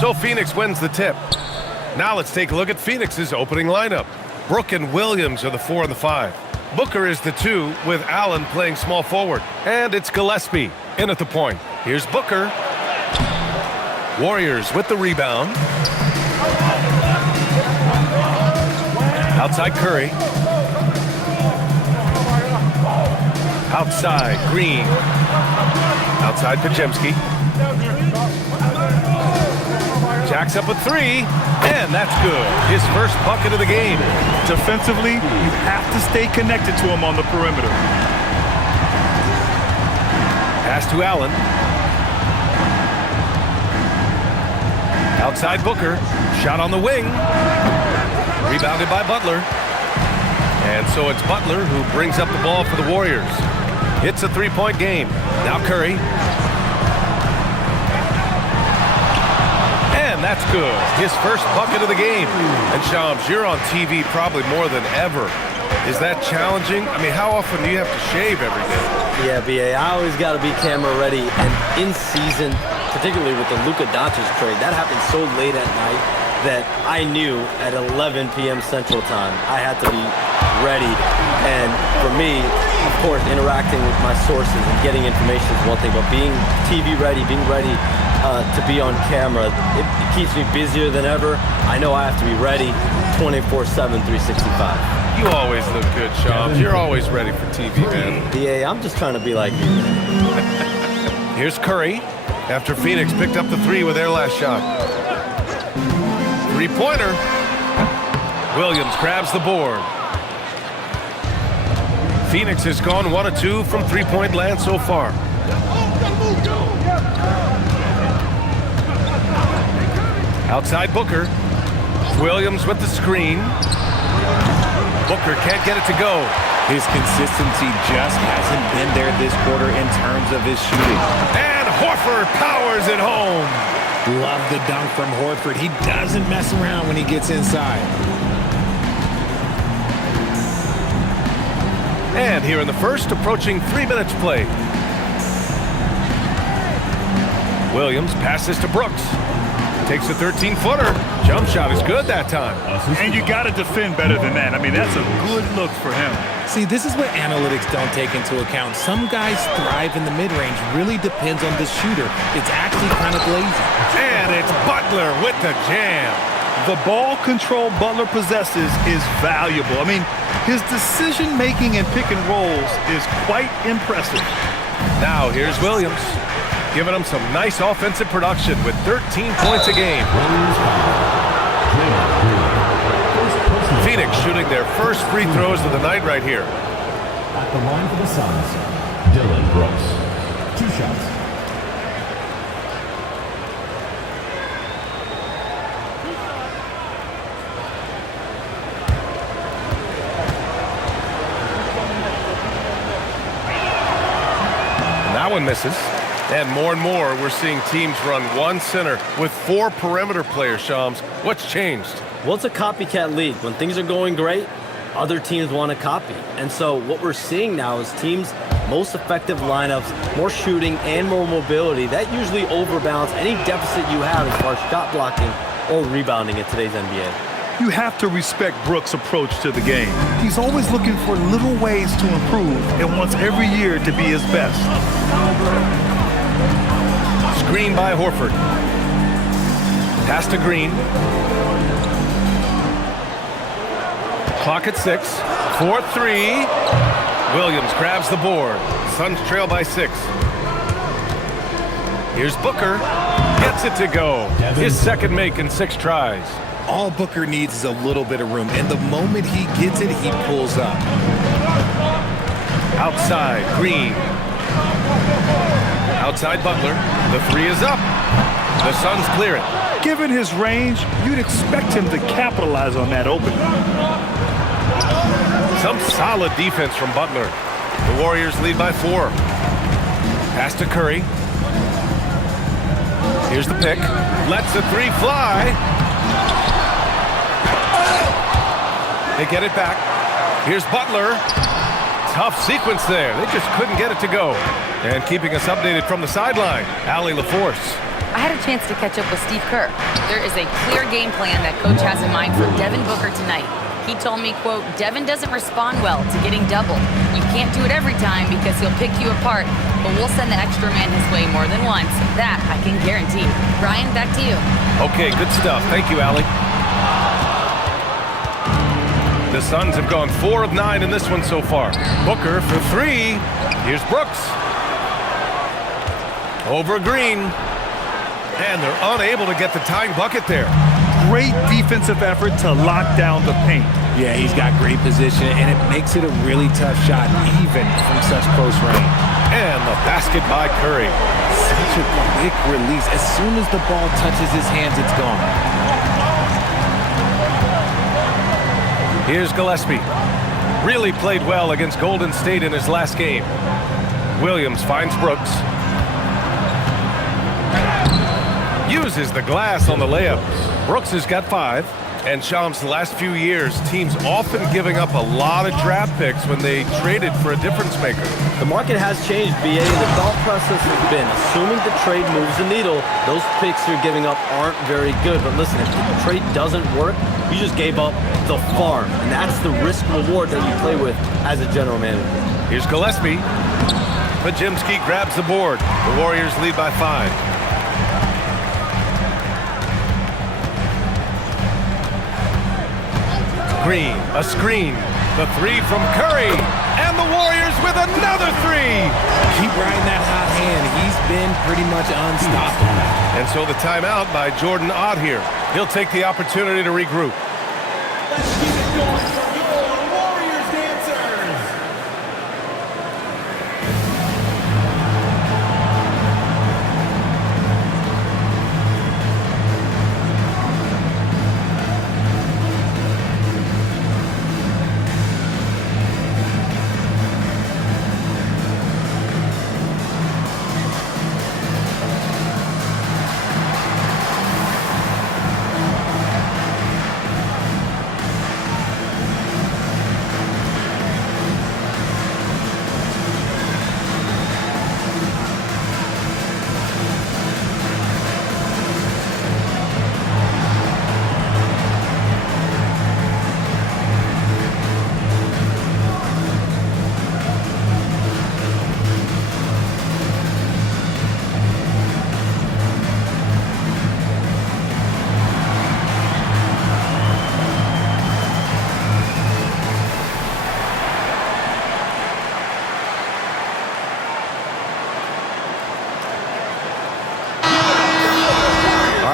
So Phoenix wins the tip. Now let's take a look at Phoenix's opening lineup. Brook and Williams are the 4 and the 5. Booker is the 2, with Allen playing small forward. And it's Gillespie in at the point. Here's Booker. Warriors with the rebound. Outside Curry. Outside Green. Outside Podziemski. Jacks up a 3, and that's good. His first bucket of the game. Defensively, you have to stay connected to him on the perimeter. Pass to Allen. Outside Booker. Shot on the wing. Rebounded by Butler. And so it's Butler who brings up the ball for the Warriors. It's a 3-point game. Now Curry. And that's good. His first bucket of the game. And Shams, you're on TV probably more than ever. Is that challenging? I mean, how often do you have to shave every day? Yeah, B.A., I always got to be camera ready. And in season, particularly with the Luka Doncic trade, that happened so late at night that I knew at 11 p.m. Central Time I had to be ready. And for me, of course, interacting with my sources and getting information is one thing, but being TV ready, being ready to be on camera, it keeps me busier than ever. I know I have to be ready 24/7, 365. You always look good, Shams. You're always ready for TV, man. B.A., I'm just trying to be like you. Here's Curry after Phoenix picked up the 3 with their last shot. Three-pointer. Williams grabs the board. Phoenix has gone 1 of 2 from three-point land so far. Outside Booker. Williams with the screen. Booker can't get it to go. His consistency just hasn't been there this quarter in terms of his shooting. And Horford powers it home. Love the dunk from Horford. He doesn't mess around when he gets inside. And here in the first, approaching 3 minutes played. Williams passes to Brooks. Takes a 13-footer. Jump shot is good that time. And you got to defend better than that. I mean, that's a good look for him. See, this is what analytics don't take into account. Some guys thrive in the mid-range. Really depends on the shooter. It's actually kind of lazy. And it's Butler with the jam. The ball control Butler possesses is valuable. I mean, his decision-making and pick and rolls is quite impressive. Now here's Williams, giving them some nice offensive production with 13 points a game. Phoenix shooting their first free throws of the night right here. At the line for the Suns, Dylan Brooks. 2 shots. That one misses. And more we're seeing teams run one center with 4 perimeter players, Shams. What's changed? Well, it's a copycat league. When things are going great, other teams want to copy. And so what we're seeing now is teams' most effective lineups, more shooting and more mobility. That usually overbalances any deficit you have as far as shot blocking or rebounding in today's NBA. You have to respect Brooks' approach to the game. He's always looking for little ways to improve and wants every year to be his best. Screen by Horford. Pass to Green. Clock at 6. 4-3. Williams grabs the board. Suns trail by 6. Here's Booker. Gets it to go. His second make in 6 tries. All Booker needs is a little bit of room, and the moment he gets it, he pulls up. Outside, Green. Outside Butler. The 3 is up. The Suns clear it. Given his range, you'd expect him to capitalize on that opening. Some solid defense from Butler. The Warriors lead by 4. Pass to Curry. Here's the pick. Lets the 3 fly. They get it back. Here's Butler. Tough sequence there. They just couldn't get it to go. And keeping us updated from the sideline, Allie LaForce. I had a chance to catch up with Steve Kerr. There is a clear game plan that coach has in mind for Devin Booker tonight. He told me, quote, Devin doesn't respond well to getting doubled. You can't do it every time because he'll pick you apart, but we'll send the extra man his way more than once. That I can guarantee. Brian, back to you. Okay, good stuff. Thank you, Allie. The Suns have gone 4 of 9 in this one so far. Booker for 3. Here's Brooks. Over Green. And they're unable to get the tying bucket there. Great defensive effort to lock down the paint. Yeah, he's got great position, and it makes it a really tough shot, even from such close range. And the basket by Curry. Such a quick release. As soon as the ball touches his hands, it's gone. Here's Gillespie. Really played well against Golden State in his last game. Williams finds Brooks. Uses the glass on the layup. Brooks has got 5. And Shams, the last few years, teams often giving up a lot of draft picks when they traded for a difference maker. The market has changed, BA. The thought process has been, assuming the trade moves the needle, those picks you're giving up aren't very good. But listen, if the trade doesn't work, you just gave up the farm. And that's the risk reward that you play with as a general manager. Here's Gillespie. Pajimski grabs the board. The Warriors lead by 5. Green, a screen. The 3 from Curry. And the Warriors with another 3. Keep riding that hot hand. He's been pretty much unstoppable. And so the timeout by Jordan Ott here. He'll take the opportunity to regroup. Let's keep it going from your Warriors dancers.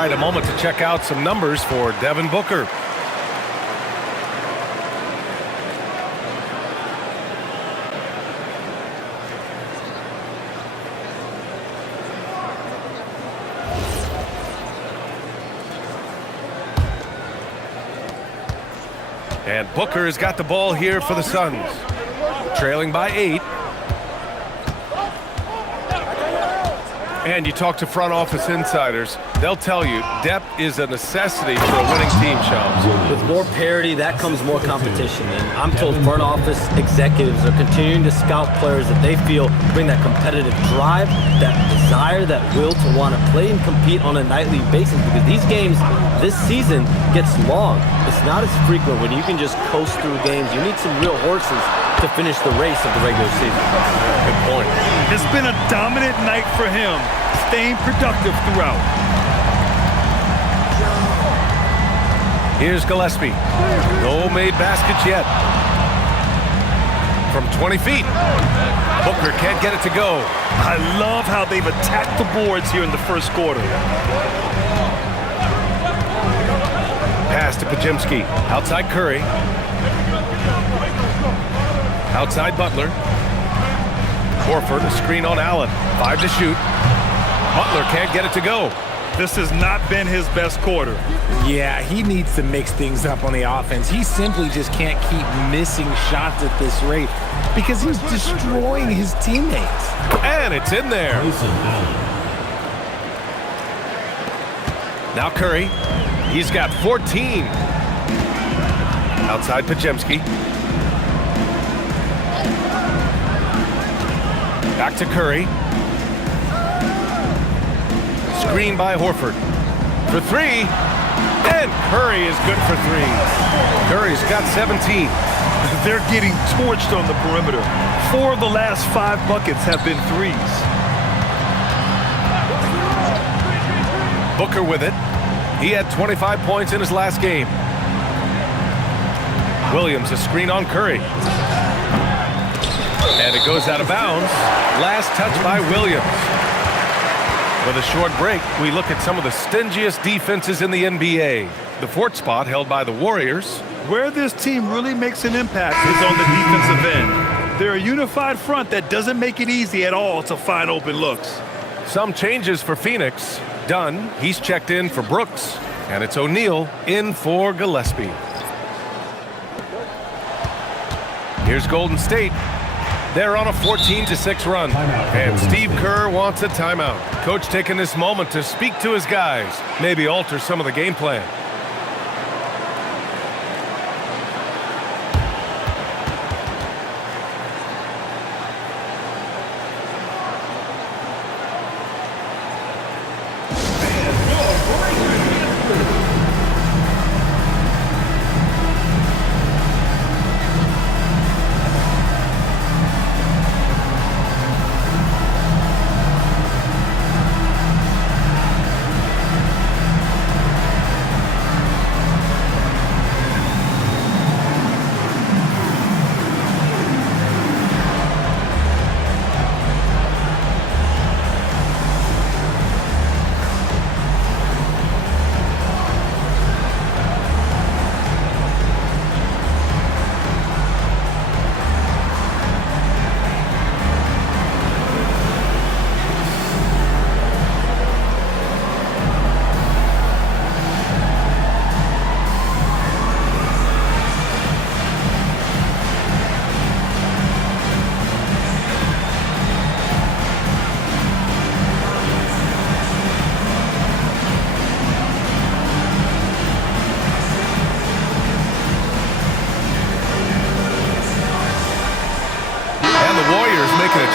A moment to check out some numbers for Devin Booker. And Booker has got the ball here for the Suns. Trailing by 8. And you talk to front office insiders, they'll tell you depth is a necessity for a winning team, Shams. With more parity, that comes more competition. And I'm told front office executives are continuing to scout players that they feel bring that competitive drive, that desire, that will to want to play and compete on a nightly basis. Because these games this season gets long. It's not as frequent when you can just coast through games. You need some real horses to finish the race of the regular season. Good point. It's been a dominant night for him, staying productive throughout. Here's Gillespie. No made baskets yet. From 20 feet. Booker can't get it to go. I love how they've attacked the boards here in the first quarter. Pass to Pajimski. Outside Curry. Outside Butler. Horford, a screen on Allen. 5 to shoot. Butler can't get it to go. This has not been his best quarter. Yeah, he needs to mix things up on the offense. He simply just can't keep missing shots at this rate because he's destroying his teammates. And it's in there. Now Curry. He's got 14. Outside Pajimski. Back to Curry. screen by Horford. For three, and Curry is good for three. Curry's got 17. They're getting torched on the perimeter. 4 of the last 5 buckets have been threes. Booker with it. He had 25 points in his last game. Williams a screen on Curry. And it goes out of bounds. Last touch by Williams. With a short break, we look at some of the stingiest defenses in the NBA. The 4th spot held by the Warriors. Where this team really makes an impact is on the defensive end. They're a unified front that doesn't make it easy at all to find open looks. Some changes for Phoenix. Dunn, he's checked in for Brooks. And it's O'Neal in for Gillespie. Here's Golden State. They're on a 14-6 run. And Steve Kerr wants a timeout. Coach taking this moment to speak to his guys. Maybe alter some of the game plan.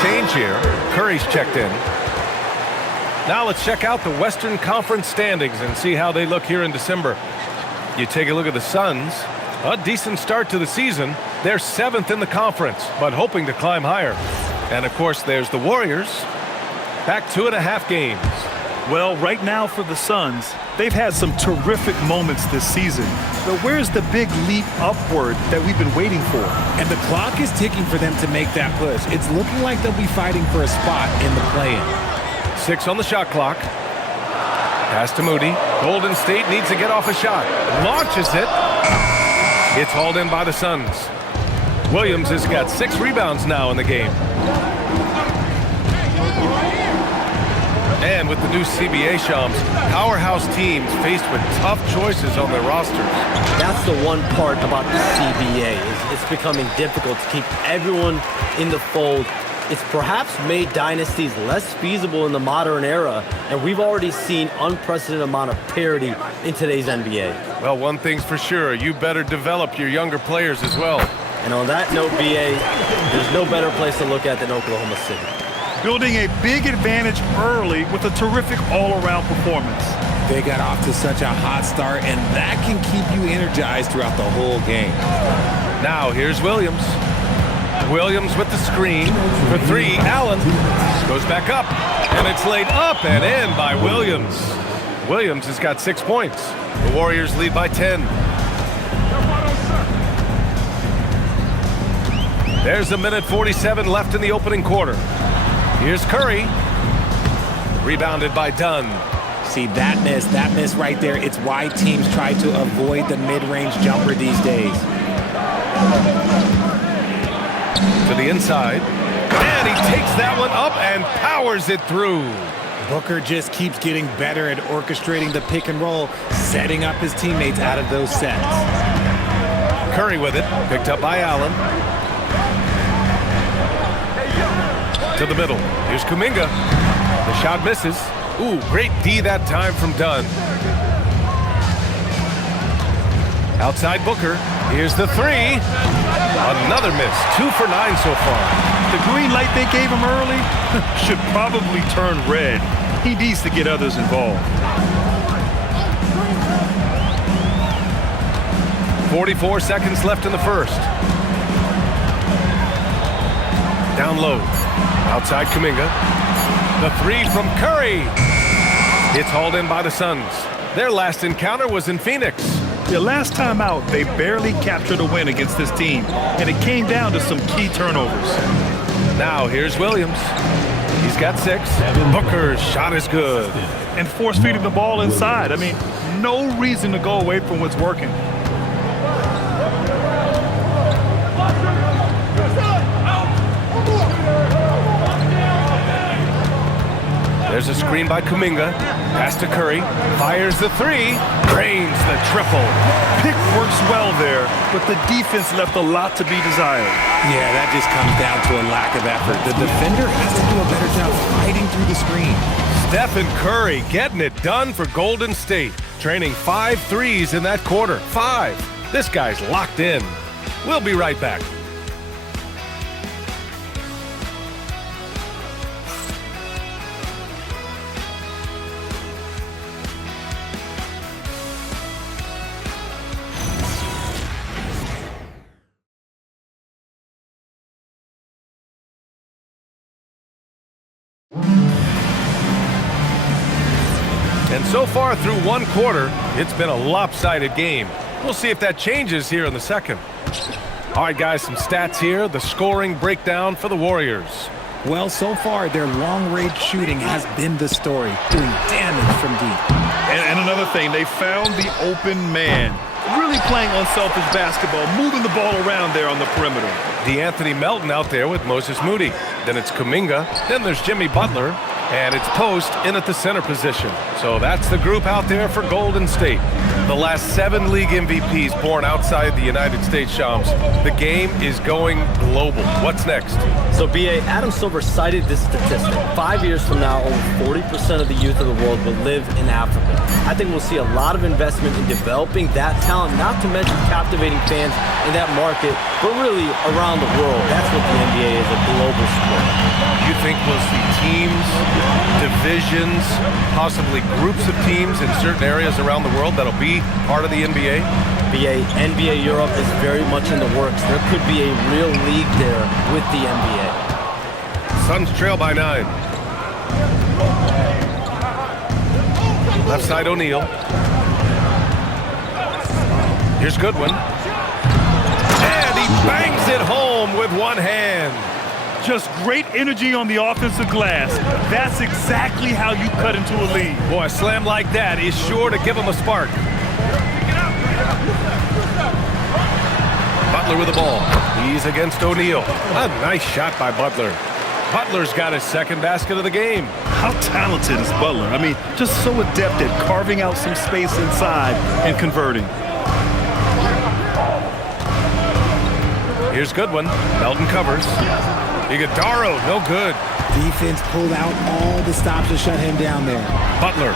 Change here. Curry's checked in. Now let's check out the Western Conference standings and see how they look here in December. You take a look at the Suns. A decent start to the season. They're 7th in the conference, but hoping to climb higher. And of course, there's the Warriors. Back 2.5 games. Well, right now for the Suns, they've had some terrific moments this season. But where's the big leap upward that we've been waiting for? And the clock is ticking for them to make that push. It's looking like they'll be fighting for a spot in the play-in. 6 on the shot clock. Pass to Moody. Golden State needs to get off a shot. Launches it. It's hauled in by the Suns. Williams has got 6 rebounds now in the game. And with the new CBA, Shams, powerhouse teams faced with tough choices on their rosters. That's the one part about the CBA. It's becoming difficult to keep everyone in the fold. It's perhaps made dynasties less feasible in the modern era, and we've already seen unprecedented amount of parity in today's NBA. Well, one thing's for sure, you better develop your younger players as well. And on that note, BA, there's no better place to look at than Oklahoma City. Building a big advantage early with a terrific all-around performance. They got off to such a hot start, and that can keep you energized throughout the whole game. Now here's Williams. Williams with the screen. For 3, Allen goes back up, and it's laid up and in by Williams. Williams has got 6 points. The Warriors lead by 10. There's 1:47 left in the opening quarter. Here's Curry. Rebounded by Dunn. See, that miss right there, it's why teams try to avoid the mid-range jumper these days. To the inside. And he takes that one up and powers it through. Booker just keeps getting better at orchestrating the pick and roll, setting up his teammates out of those sets. Curry with it, picked up by Allen. To the middle. Here's Kuminga. The shot misses. Ooh, great D that time from Dunn. Outside Booker. Here's the 3. Another miss. 2 for 9 so far. The green light they gave him early should probably turn red. He needs to get others involved. 44 seconds left in the first. Down low. Outside Kuminga. The three from Curry. It's hauled in by the Suns. Their last encounter was in Phoenix. The last time out, they barely captured a win against this team, and it came down to some key turnovers. Now here's Williams. He's got 6. Booker's shot is good. And force-feeding the ball inside. I mean, no reason to go away from what's working. There's a screen by Kuminga. Pass to Curry. Fires the 3. Drains the triple. Pick works well there, but the defense left a lot to be desired. Yeah, that just comes down to a lack of effort. The defender has to do a better job fighting through the screen. Stephen Curry getting it done for Golden State. Training 5 threes in that quarter. 5. This guy's locked in. We'll be right back. And so far through one quarter, it's been a lopsided game. We'll see if that changes here in the second. All right, guys, some stats here. The scoring breakdown for the Warriors. Well, so far, their long-range shooting has been the story, doing damage from deep. And another thing, they found the open man. Really playing unselfish basketball, moving the ball around there on the perimeter. DeAnthony Melton out there with Moses Moody. Then it's Kuminga. Then there's Jimmy Butler. And it's Post in at the center position. So that's the group out there for Golden State. The last 7 league MVPs born outside the United States, Shams. The game is going global. What's next? So, B.A., Adam Silver cited this statistic. 5 years from now, over 40% of the youth of the world will live in Africa. I think we'll see a lot of investment in developing that talent, not to mention captivating fans in that market, but really around the world. That's what the NBA is, a global sport. You think we'll see teams, divisions, possibly groups of teams in certain areas around the world that'll be part of the NBA? NBA Europe is very much in the works. There could be a real league there with the NBA. Suns trail by 9. Left side O'Neal. Here's Goodwin. And he bangs it home with one hand. Just great energy on the offensive glass. That's exactly how you cut into a lead. Boy, a slam like that is sure to give him a spark. Butler with the ball. He's against O'Neal. A nice shot by Butler. Butler's got his second basket of the game. How talented is Butler? I mean, just so adept at carving out some space inside and converting. Here's Goodwin. Melton covers. Iguodaro, no good. Defense pulled out all the stops to shut him down there. Butler,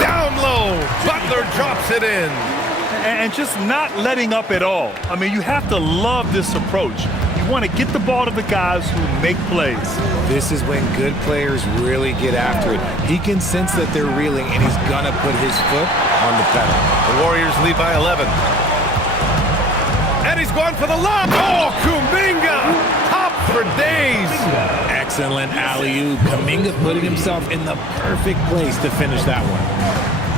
down low. Butler drops it in. And just not letting up at all. I mean, you have to love this approach. You want to get the ball to the guys who make plays. This is when good players really get after it. He can sense that they're reeling, and he's going to put his foot on the pedal. The Warriors lead by 11. And he's going for the lob. Oh, Kuminga! Top for days. Excellent alley-oop. Kuminga putting himself in the perfect place to finish that one.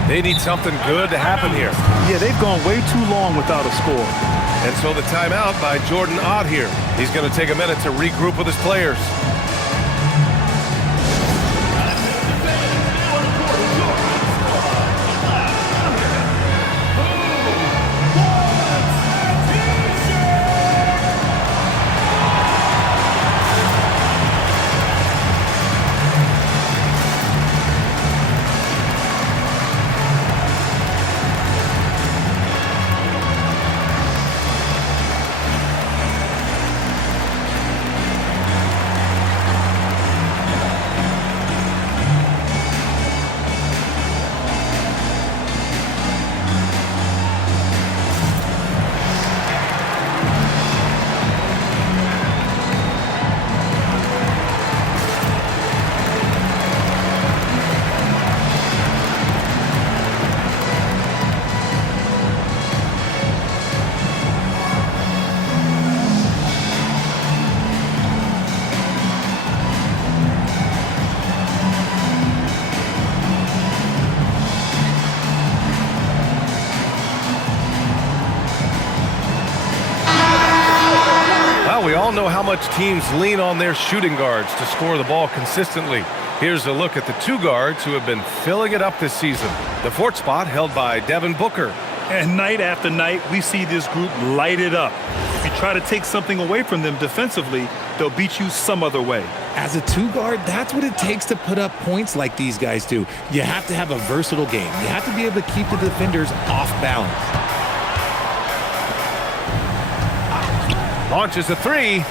They need something good to happen here. Yeah, they've gone way too long without a score. And so the timeout by Jordan Ott here. He's going to take a minute to regroup with his players. all know how much teams lean on their shooting guards to score the ball consistently. Here's a look at the two guards who have been filling it up this season. The fourth spot held by Devin Booker. And night after night, we see this group light it up. If you try to take something away from them defensively, they'll beat you some other way. As a two guard, that's what it takes to put up points like these guys do. You have to have a versatile game. You have to be able to keep the defenders off balance. Launches a three.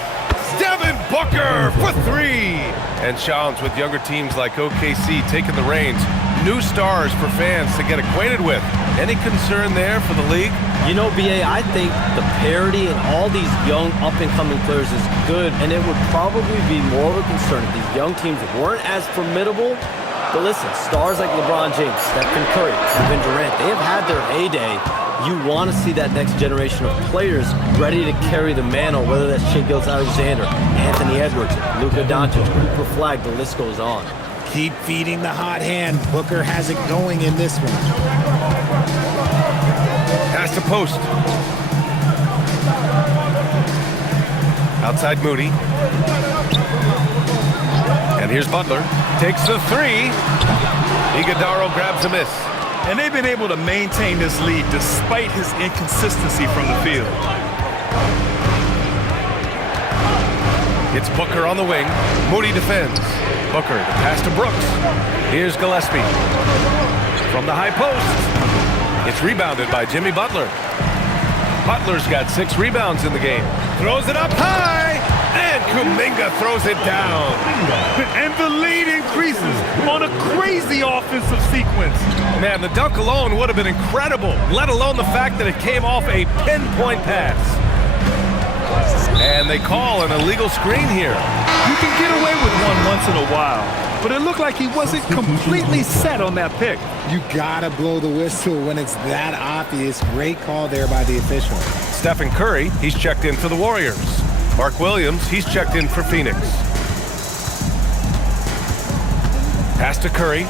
Devin Booker for three. And Shams, with younger teams like OKC taking the reins, new stars for fans to get acquainted with. Any concern there for the league? You know, BA, I think the parity in all these young up-and-coming players is good, and it would probably be more of a concern if these young teams weren't as formidable. But listen, stars like LeBron James, Stephen Curry, Kevin Durant, they have had their heyday. You want to see that next generation of players ready to carry the mantle, whether that's Shai Gilgeous-Alexander, Anthony Edwards, Luka Doncic, Cooper Flag, the list goes on. Keep feeding the hot hand. Booker has it going in this one. Pass to post. Outside Moody. And here's Butler. Takes the three. Iguodala grabs a miss. And they've been able to maintain this lead despite his inconsistency from the field. It's Booker on the wing. Moody defends. Booker, the pass to Brooks. Here's Gillespie. From the high post. It's rebounded by Jimmy Butler. Butler's got 6 rebounds in the game. Throws it up high. And Kuminga throws it down. And the lead increases on a crazy offensive sequence. Man, the dunk alone would have been incredible, let alone the fact that it came off a pinpoint pass. And they call an illegal screen here. You can get away with one once in a while, but it looked like he wasn't completely set on that pick. You gotta blow the whistle when it's that obvious. Great call there by the official. Stephen Curry, he's checked in for the Warriors. Mark Williams, he's checked in for Phoenix. Pass to Curry.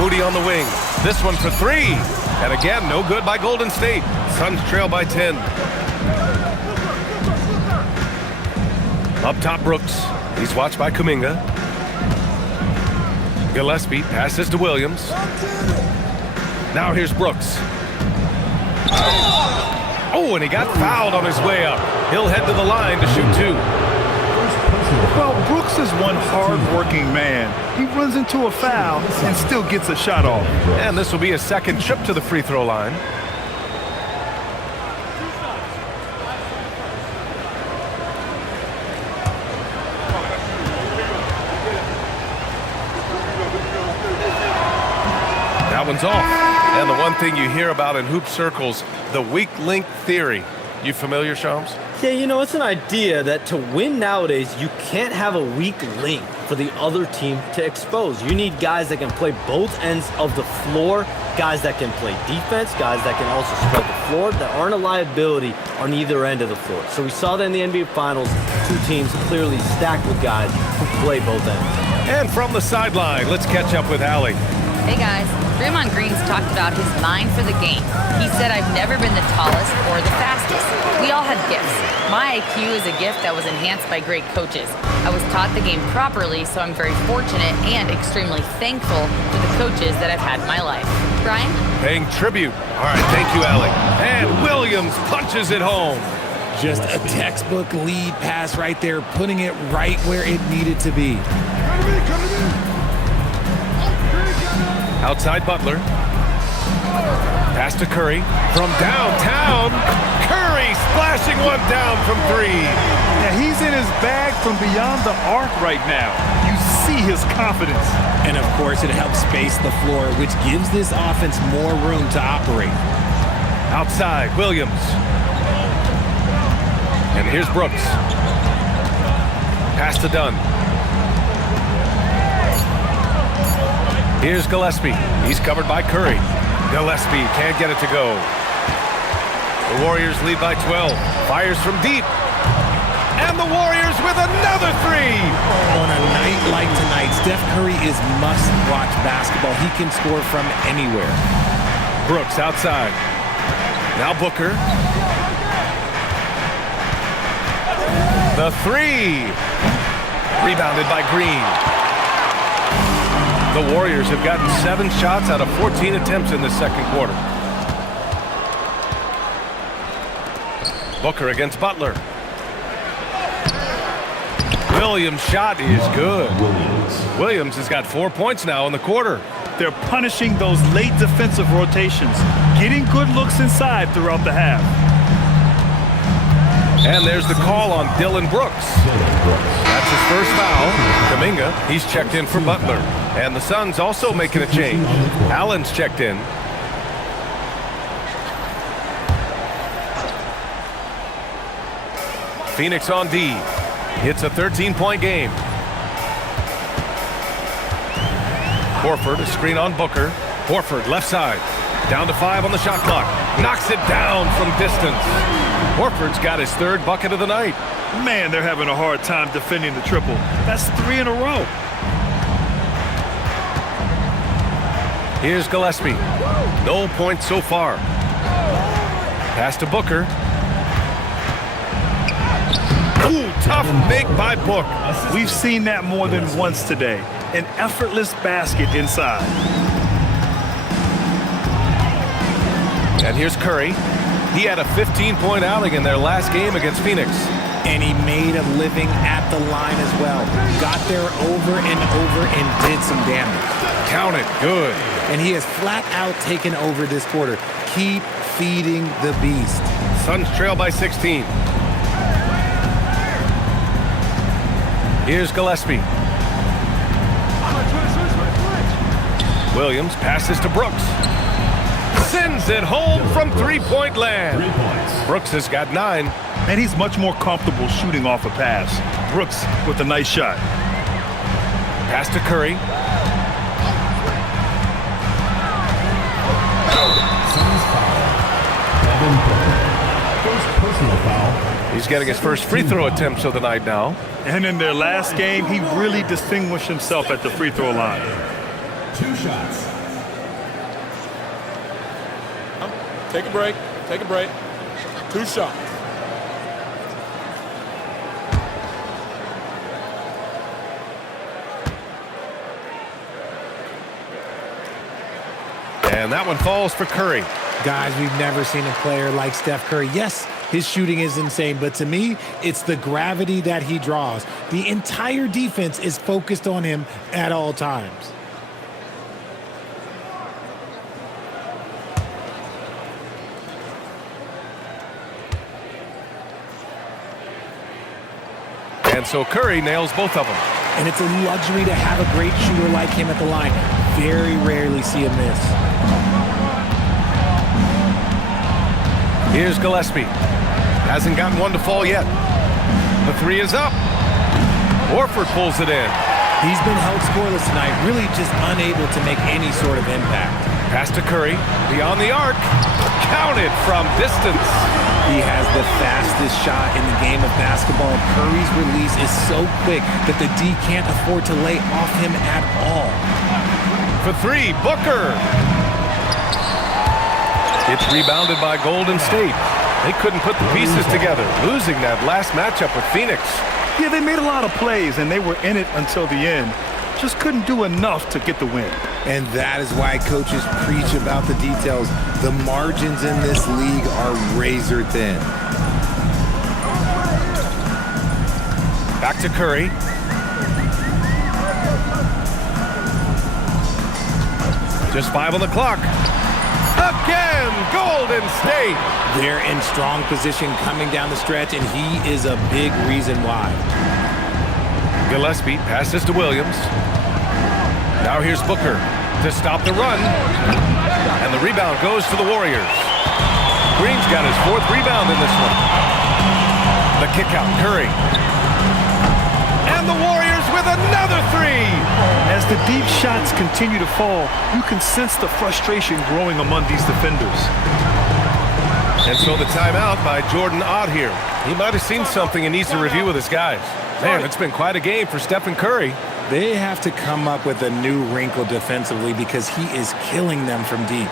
Moody on the wing. This one for 3. And again, no good by Golden State. Suns trail by 10. Up top, Brooks. He's watched by Kuminga. Gillespie passes to Williams. Now here's Brooks. Oh, and he got fouled on his way up. He'll head to the line to shoot 2. Well, Brooks is one hard-working man. He runs into a foul and still gets a shot off. And this will be his second trip to the free throw line. That one's off. And the one thing you hear about in hoop circles, the weak link theory. You familiar, Shams? Yeah, you know, it's an idea that to win nowadays, you can't have a weak link for the other team to expose. You need guys that can play both ends of the floor, guys that can play defense, guys that can also spread the floor, that aren't a liability on either end of the floor. So we saw that in the NBA Finals, 2 teams clearly stacked with guys who play both ends. And from the sideline, let's catch up with Allie. Hey guys, Draymond Green's talked about his mind for the game. He said, I've never been the tallest or the fastest. We all have gifts. My IQ is a gift that was enhanced by great coaches. I was taught the game properly, so I'm very fortunate and extremely thankful for the coaches that I've had in my life. Brian? Paying tribute. All right, thank you, Allie. And Williams punches it home. Just a textbook lead pass right there, putting it right where it needed to be. Outside Butler. Pass to Curry. From downtown, Curry splashing one down from 3. Yeah, he's in his bag from beyond the arc right now. You see his confidence. And of course, it helps space the floor, which gives this offense more room to operate. Outside, Williams. And here's Brooks. Pass to Dunn. Here's Gillespie. He's covered by Curry. Gillespie can't get it to go. The Warriors lead by 12. Fires from deep. And the Warriors with another three. On a night like tonight, Steph Curry is must-watch basketball. He can score from anywhere. Brooks outside. Now Booker. The three. Rebounded by Green. The Warriors have gotten 7 shots out of 14 attempts in the second quarter. Booker against Butler. Williams' shot is good. Williams has got 4 points now in the quarter. They're punishing those late defensive rotations, getting good looks inside throughout the half. And there's the call on Dylan Brooks. That's his first foul. Kuminga, he's checked in for Butler. And the Suns also making a change. Allen's checked in. Phoenix on D. It's a 13-point game. Horford, a screen on Booker. Horford, left side. Down to 5 on the shot clock. Knocks it down from distance. Horford's got his 3rd bucket of the night. Man, they're having a hard time defending the triple. That's 3 in a row. Here's Gillespie. No points so far. Pass to Booker. Ooh, tough make by Book. We've seen that more than once today. An effortless basket inside. And here's Curry. He had a 15-point outing in their last game against Phoenix. And he made a living at the line as well. Got there over and over and did some damage. Count it. Good. And he has flat out taken over this quarter. Keep feeding the beast. Suns trail by 16. Here's Gillespie. Williams passes to Brooks. Sends it home from three-point land. 3 points. Brooks has got 9. And he's much more comfortable shooting off a pass. Brooks with a nice shot. Pass to Curry. Suns foul. Devin Booker. First personal foul. He's getting his first free throw attempts of the night now. And in their last game, he really distinguished himself at the free throw line. 2 shots. Take a break. Take a break. 2 shots. And that one falls for Curry. Guys, we've never seen a player like Steph Curry. Yes, his shooting is insane, but to me, it's the gravity that he draws. The entire defense is focused on him at all times. And so Curry nails both of them. And it's a luxury to have a great shooter like him at the line. Very rarely see a miss. Here's Gillespie. Hasn't gotten one to fall yet. The 3 is up. Horford pulls it in. He's been held scoreless tonight, really just unable to make any sort of impact. Pass to Curry. Beyond the arc. Counted from distance. He has the fastest shot in the game of basketball. Curry's release is so quick that the D can't afford to lay off him at all. For 3, Booker. It's rebounded by Golden State. They couldn't put the pieces together, losing that last matchup with Phoenix. Yeah, they made a lot of plays, and they were in it until the end. Just couldn't do enough to get the win. And that is why coaches preach about the details. The margins in this league are razor thin. Back to Curry. Just 5 on the clock. Again, Golden State. They're in strong position coming down the stretch, and he is a big reason why. Gillespie passes to Williams. Now here's Booker to stop the run. And the rebound goes to the Warriors. Green's got his 4th rebound in this one. The kick out, Curry. And the Warriors with another 3. As the deep shots continue to fall, you can sense the frustration growing among these defenders. And so the timeout by Jordan Ott here. He might have seen something and needs to review with his guys. Man, it's been quite a game for Stephen Curry. They have to come up with a new wrinkle defensively because he is killing them from deep.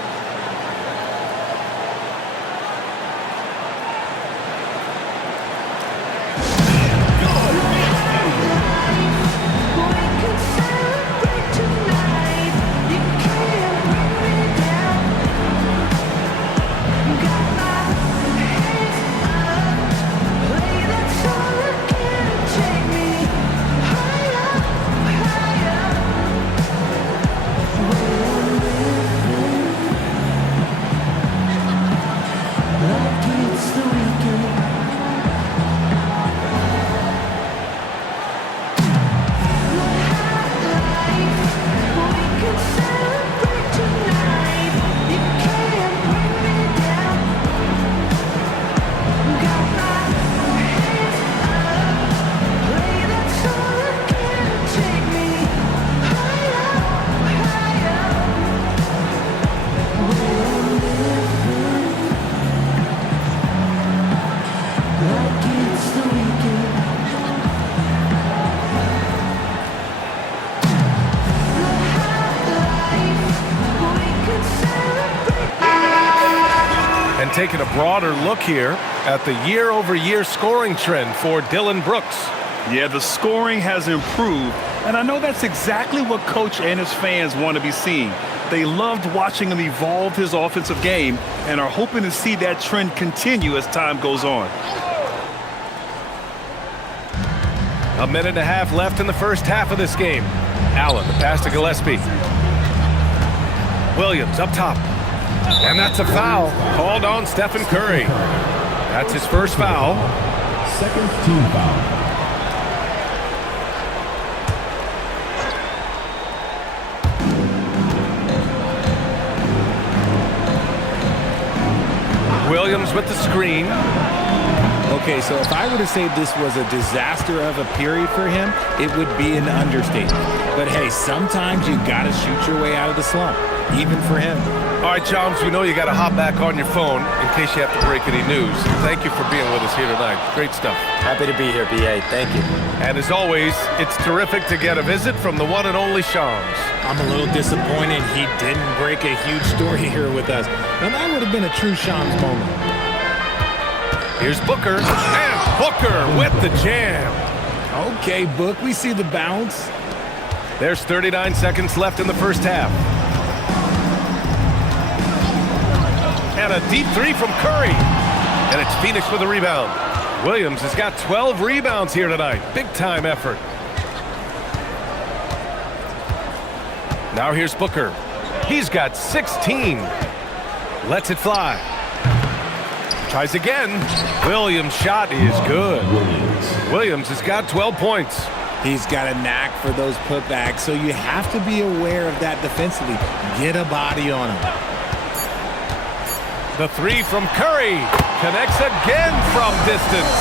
Taking a broader look here at the year-over-year scoring trend for Dillon Brooks. Yeah, the scoring has improved, and I know that's exactly what Coach and his fans want to be seeing. They loved watching him evolve his offensive game and are hoping to see that trend continue as time goes on. A minute and a half left in the first half of this game. Allen, the pass to Gillespie. Williams up top. And that's a foul called on Stephen Curry. That's his first foul. Second team foul. Williams with the screen. Okay, so if I were to say this was a disaster of a period for him, it would be an understatement. But hey, sometimes you got to shoot your way out of the slump, even for him. All right, Chums, we know you got to hop back on your phone in case you have to break any news. Thank you for being with us here tonight. Great stuff. Happy to be here, BA. Thank you. And as always, it's terrific to get a visit from the one and only Shams. I'm a little disappointed he didn't break a huge story here with us. Now, that would have been a true Shams moment. Here's Booker, and Booker with the jam. Okay, Book, we see the bounce. There's 39 seconds left in the first half. And a deep three from Curry. And it's Phoenix with a rebound. Williams has got 12 rebounds here tonight. Big-time effort. Now here's Booker. He's got 16. Lets it fly. Tries again. Williams' shot is good. Williams has got 12 points. He's got a knack for those putbacks, so you have to be aware of that defensively. Get a body on him. The three from Curry connects again from distance.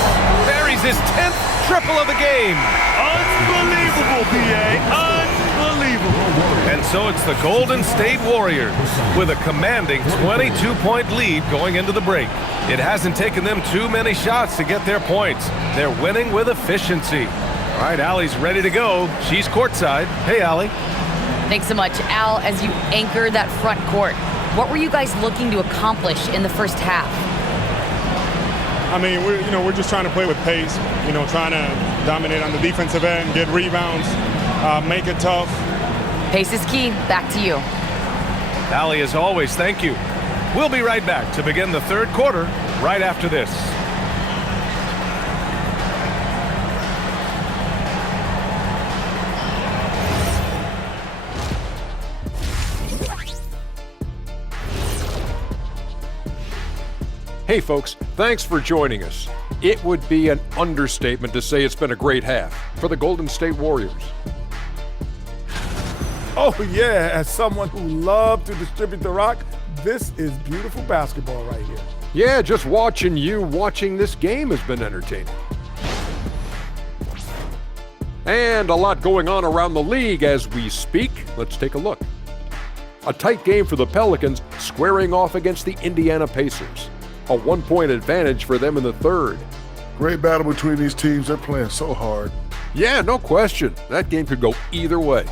Buries his 10th triple of the game. Unbelievable, BA. Unbelievable. And so it's the Golden State Warriors with a commanding 22-point lead going into the break. It hasn't taken them too many shots to get their points. They're winning with efficiency. All right, Allie's ready to go. She's courtside. Hey, Allie. Thanks so much, Al, as you anchor that front court. What were you guys looking to accomplish in the first half? I mean, we're just trying to play with pace, trying to dominate on the defensive end, get rebounds, make it tough. Pace is key. Back to you. Allie, as always, thank you. We'll be right back to begin the third quarter right after this. Hey folks, thanks for joining us. It would be an understatement to say it's been a great half for the Golden State Warriors. Oh yeah, as someone who loved to distribute the rock, this is beautiful basketball right here. Yeah, just watching this game has been entertaining. And a lot going on around the league as we speak. Let's take a look. A tight game for the Pelicans squaring off against the Indiana Pacers. A 1-point advantage for them in the third. Great battle between these teams. They're playing so hard. Yeah, no question. That game could go either way.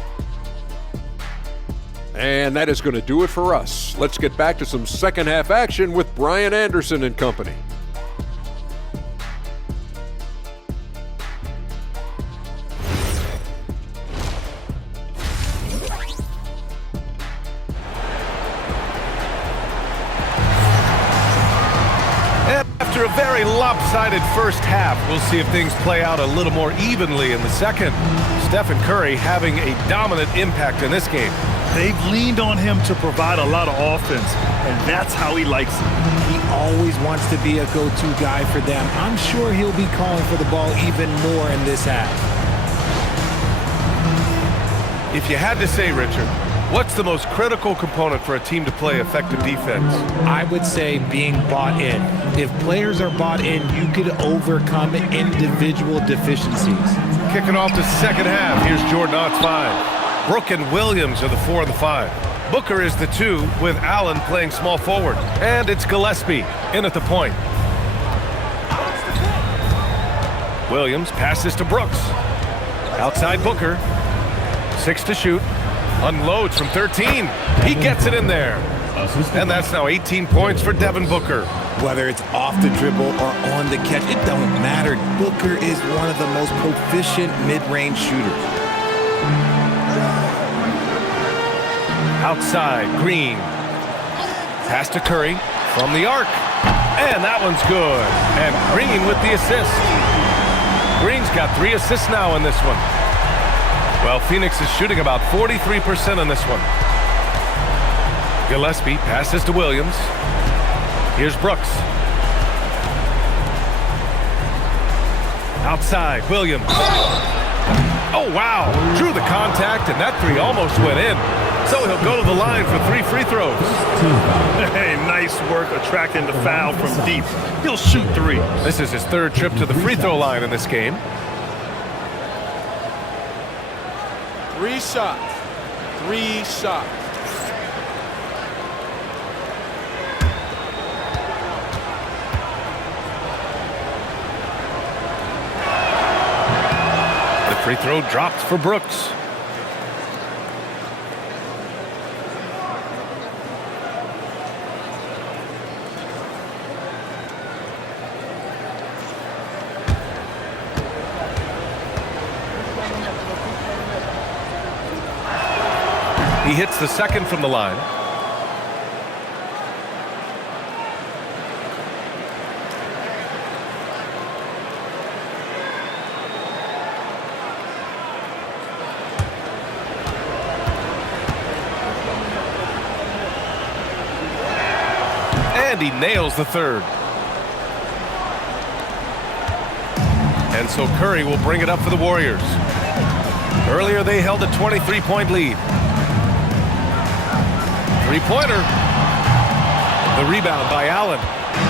And that is going to do it for us. Let's get back to some second half action with Brian Anderson and company. After a very lopsided first half, we'll see if things play out a little more evenly in the second. Stephen Curry having a dominant impact in this game. They've leaned on him to provide a lot of offense, and that's how he likes it. He always wants to be a go-to guy for them. I'm sure he'll be calling for the ball even more in this half. If you had to say, Richard, what's the most critical component for a team to play effective defense? I would say being bought in. If players are bought in, you could overcome individual deficiencies. Kicking off the second half, here's Jordan Ott's 5. Brook and Williams are the 4 and the 5. Booker is the 2 with Allen playing small forward. And it's Gillespie in at the point. Williams passes to Brooks. Outside Booker. 6 to shoot. Unloads from 13. He gets it in there. And that's now 18 points for Devin Booker. Whether it's off the dribble or on the catch, it don't matter. Booker is one of the most proficient mid-range shooters. Outside, Green. Pass to Curry from the arc. And that one's good. And Green with the assist. Green's got 3 assists now in this one. Well, Phoenix is shooting about 43% in this one. Gillespie passes to Williams. Here's Brooks. Outside, Williams. Oh, wow. Drew the contact, and that 3 almost went in. So he'll go to the line for 3 free throws. Hey, nice work attracting the foul from deep. He'll shoot 3. This is his 3rd trip to the free throw line in this game. 3 shots. 3 shots. The free throw dropped for Brooks. He hits the 2nd from the line. And he nails the 3rd. And so Curry will bring it up for the Warriors. Earlier they held a 23-point lead. 3-pointer. The rebound by Allen.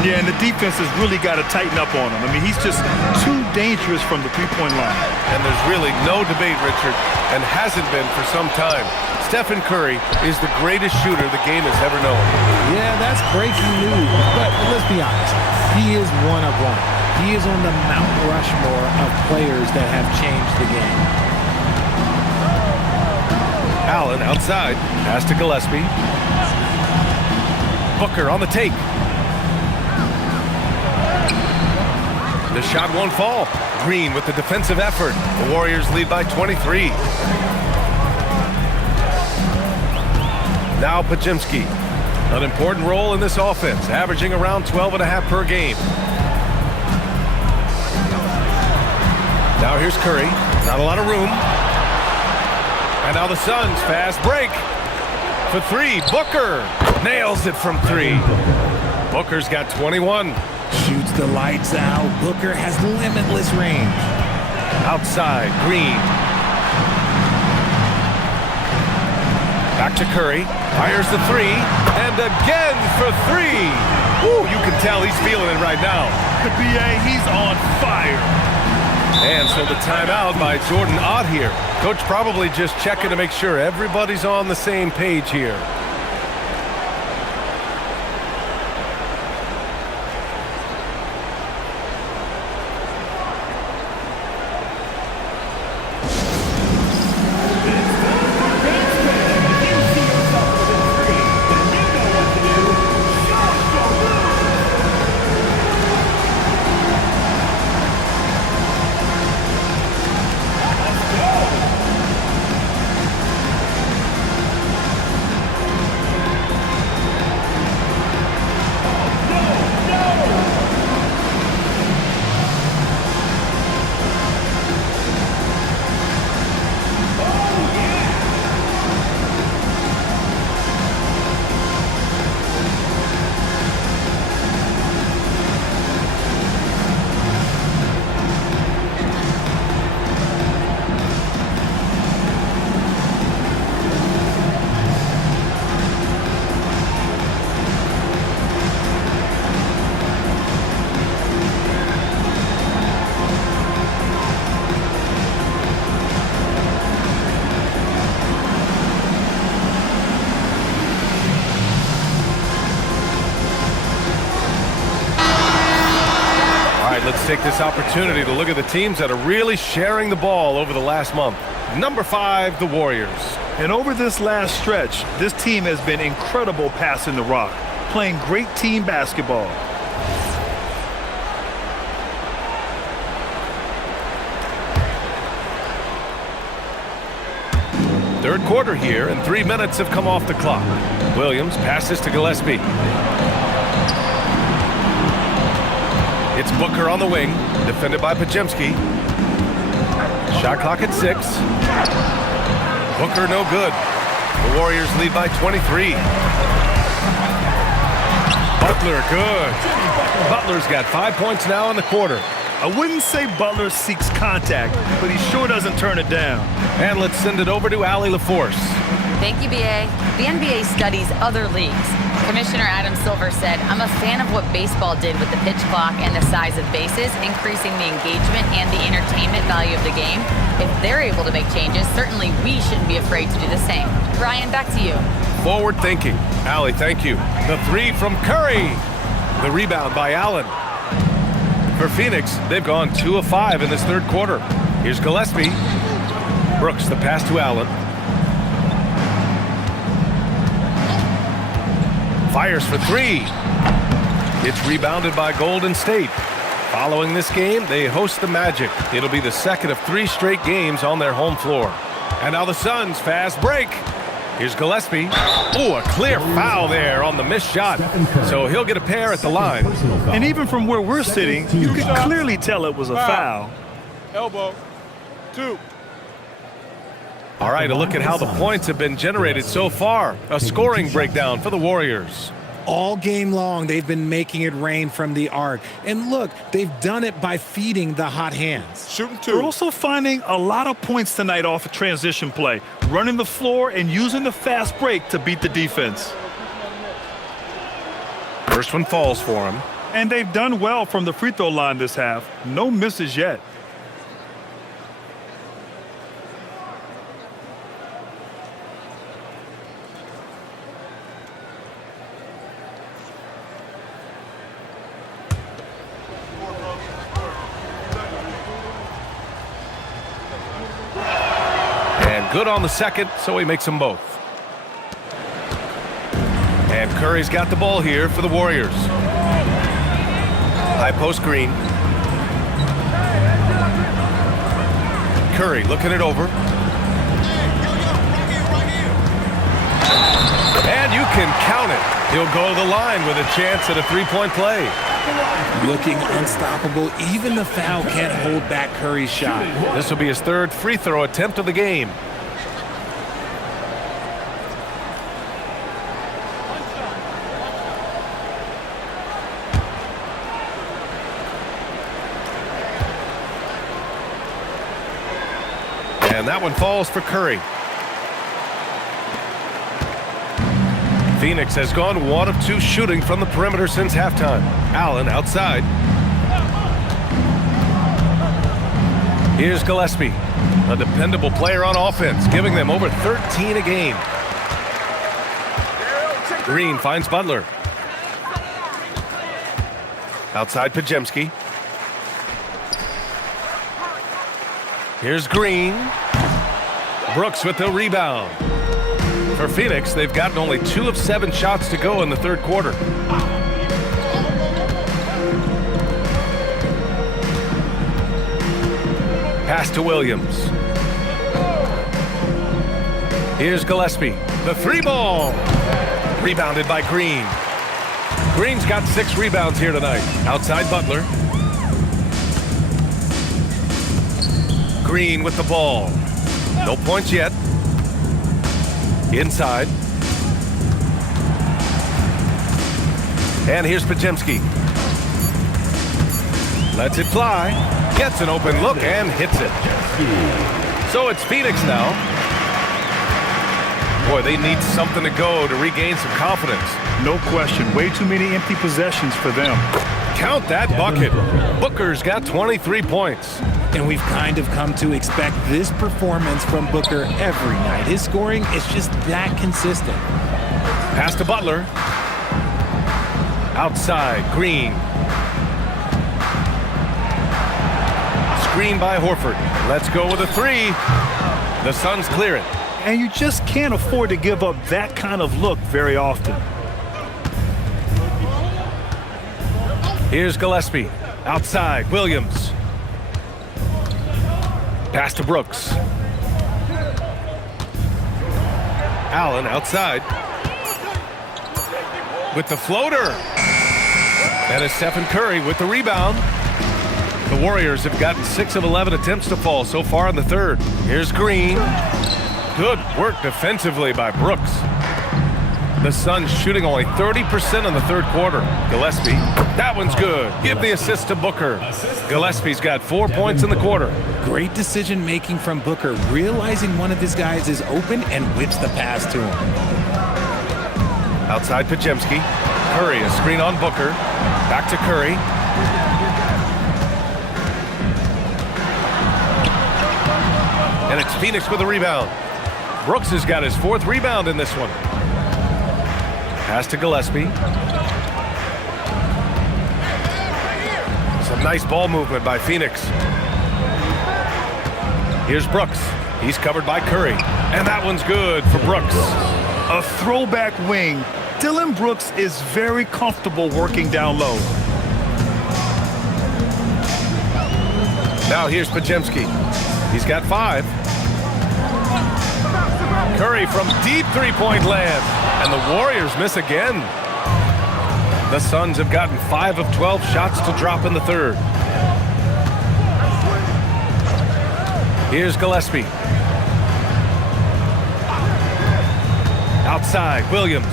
Yeah, and the defense has really got to tighten up on him. I mean, he's just too dangerous from the 3-point line. And there's really no debate, Richard, and hasn't been for some time. Stephen Curry is the greatest shooter the game has ever known. Yeah, that's breaking news. But let's be honest, he is one of one. He is on the Mount Rushmore of players that have changed the game. Allen outside. Pass to Gillespie. Booker on the take. The shot won't fall. Green with the defensive effort. The Warriors lead by 23. Now Podziemski. An important role in this offense, averaging around 12.5 per game. Now here's Curry. Not a lot of room. And now the Suns fast break. For 3, Booker nails it from 3. Booker's got 21. Shoots the lights out. Booker has limitless range. Outside, Green. Back to Curry. Fires the 3. And again for 3. Woo, you can tell he's feeling it right now. The BA, he's on fire. And so the timeout by Jordan Ott here. Coach probably just checking to make sure everybody's on the same page here. take this opportunity to look at the teams that are really sharing the ball over the last month. Number 5, the Warriors. And over this last stretch, this team has been incredible passing the rock, playing great team basketball. Third quarter here, and 3 minutes have come off the clock. Williams passes to Gillespie. It's Booker on the wing, defended by Podziemski. Shot clock at 6. Booker no good. The Warriors lead by 23. Butler good. Butler's got 5 points now in the quarter. I wouldn't say Butler seeks contact, but he sure doesn't turn it down. And let's send it over to Allie LaForce. Thank you, BA. The NBA studies other leagues. Commissioner Adam Silver said, I'm a fan of what baseball did with the pitch clock and the size of bases, increasing the engagement and the entertainment value of the game. If they're able to make changes, certainly we shouldn't be afraid to do the same. Ryan, back to you. Forward thinking. Allie, thank you. The 3 from Curry. The rebound by Allen. For Phoenix, they've gone 2 of 5 in this third quarter. Here's Gillespie. Brooks, the pass to Allen. Fires for 3. It's rebounded by Golden State. Following this game, they host the Magic. It'll be the second of 3 straight games on their home floor. And now the Suns fast break. Here's Gillespie. Oh, a clear foul there on the missed shot. So he'll get a pair at the line. And even from where we're sitting, you could clearly tell it was a foul. Elbow. 2. All right, a look at how the points have been generated so far. A scoring breakdown for the Warriors. All game long, they've been making it rain from the arc. And look, they've done it by feeding the hot hands. Shooting 2. They're also finding a lot of points tonight off of transition play, running the floor and using the fast break to beat the defense. First one falls for him. And they've done well from the free throw line this half. No misses yet. Good on the second, so he makes them both. And Curry's got the ball here for the Warriors. High post Green. Curry looking it over. And you can count it. He'll go to the line with a chance at a 3-point play. Looking unstoppable. Even the foul can't hold back Curry's shot. This will be his 3rd free throw attempt of the game. And that one falls for Curry. Phoenix has gone 1 of 2 shooting from the perimeter since halftime. Allen outside. Here's Gillespie, a dependable player on offense, giving them over 13 a game. Green finds Butler. Outside Podziemski. Here's Green. Brooks with the rebound. For Phoenix, they've gotten only 2 of 7 shots to go in the third quarter. Pass to Williams. Here's Gillespie. The 3-ball. Rebounded by Green. Green's got 6 rebounds here tonight. Outside Butler. Green with the ball. No points yet. Inside. And here's Podziemski. Lets it fly. Gets an open look and hits it. So it's Phoenix now. Boy, they need something to go to regain some confidence. No question. Way too many empty possessions for them. Count that bucket. Booker's got 23 points. And we've kind of come to expect this performance from Booker every night. His scoring is just that consistent. Pass to Butler. Outside, Green. screen by Horford. Let's go with a three. The Suns clear it. And you just can't afford to give up that kind of look very often. Here's Gillespie. Outside, Williams. Pass to Brooks. Allen outside. With the floater. And it's Stephen Curry with the rebound. The Warriors have gotten 6 of 11 attempts to fall so far in the third. Here's Green. Good work defensively by Brooks. The Suns shooting only 30% in the third quarter. Gillespie, that one's good. Give the assist to Booker. Gillespie's got 4 points in the quarter. Great decision making from Booker, realizing one of his guys is open and whips the pass to him. Outside Podziemski. Curry, a screen on Booker. Back to Curry. And it's Phoenix with the rebound. Brooks has got his 4th rebound in this one. Pass to Gillespie. Some nice ball movement by Phoenix. Here's Brooks. He's covered by Curry. And that one's good for Brooks. A throwback wing. Dillon Brooks is very comfortable working down low. Now here's Podziemski. He's got 5. Curry from deep three-point land. And the Warriors miss again. The Suns have gotten 5 of 12 shots to drop in the third. Here's Gillespie. Outside, Williams.